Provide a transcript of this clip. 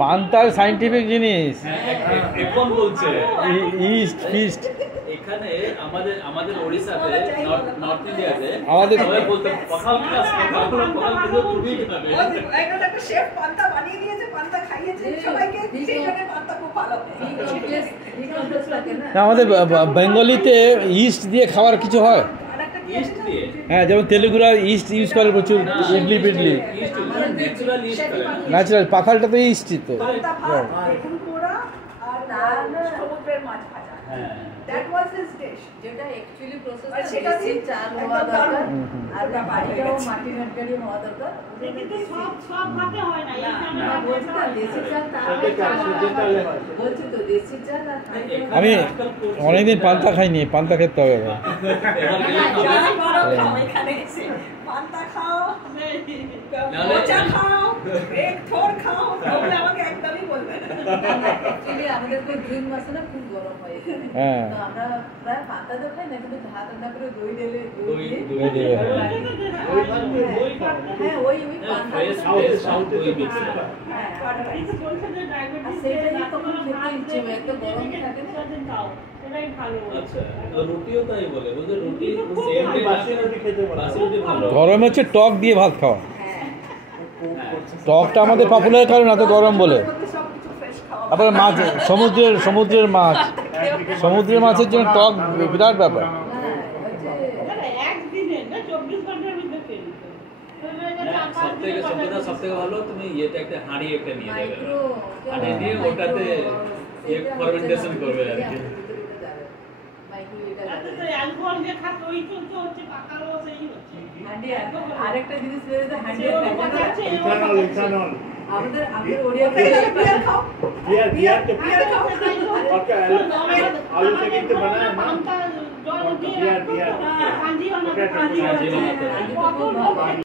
পান্তা সাইন্টিফিক জিনিস। এখন বলছে ইস্ট ফিস্ট এখানে আমাদের ওড়িশাতে নর্থ ইন্ডিয়াতে আমাদের সবাই বলতে পখাল ক্লাস পখাল কিন্তু তুমি খাবে একটা শেফ পান্তা বানিয়ে দিয়েছে, পান্তা খাইয়েছে সবাইকে, সেই জন্য পান্তা খুব ভালো। আমাদের বেঙ্গলিতে ইস্ট দিয়ে খাবার কিছু হয়, ইস্ট দিয়ে হ্যাঁ, যেমন তেলুগুরা ইস্ট ইউজ করে প্রচুর, ইডলি পিডলি ইস্ট ন্যাচারাল ইস্ট করে ন্যাচারাল। পাখালটা তো ইস্টই তো। পান্তা ভাত, বেগুন পোড়া আর সমুদ্রের মাছ ভাজা। That was his dish. যেটা অ্যাকচুয়ালি প্রসেস আর সেটা দেশি চাল হওয়া দরকার, আর বাড়িটাও মাটি গাড়ি হওয়া দরকার। কিন্তু সব ভাতে হয় না, না বলছি না, দেশি চাল বলছি তো, দেশি চাল আর আমি অনেকদিন পান্তা খাইনি, পান্তা খেতে হবে এবার। এখানে এসে পান্তা খাও, মোচা খাও, এক থোর খাও, তাহলে আমাকে একদমই বলবে না। অ্যাকচুয়ালি আমাদের তো জুন মাসে না খুব গরম হয় এখানে, হ্যাঁ। তো আমরা প্রায় পান্তা তো খাই না, কিন্তু ভাত রান্না করে দই ঢেলে দই দিয়ে হ্যাঁ ওই পান্তা সেটাই তখন খেতে ইচ্ছে হয়, একটা গরম থাকে না। আচ্ছা রুটিও তাই বলে রুটি সেম ডে বাসি রুটি খেতে বলে, বাসি রুটি ভালো। গরমে হচ্ছে টক দিয়ে ভাত খাওয়া, টকটা আমাদের পপুলার কারণ এত গরম বলে। তারপরে মাছ, সমুদ্রের মাছ, সমুদ্রের মাছের জন্য টক বিরাট ব্যাপার। সব থেকে ভালো তুমি ইয়েটা একটা হাঁড়ি একটা নিয়ে যাবে, হাঁড়ি নিয়ে ওটাতে ফার্মেন্টেশন করবে আর কি। আরেকটা জিনিস বেরোতে আমাদের ওড়িয়া आलू से कैसे बनाया ना, बिहार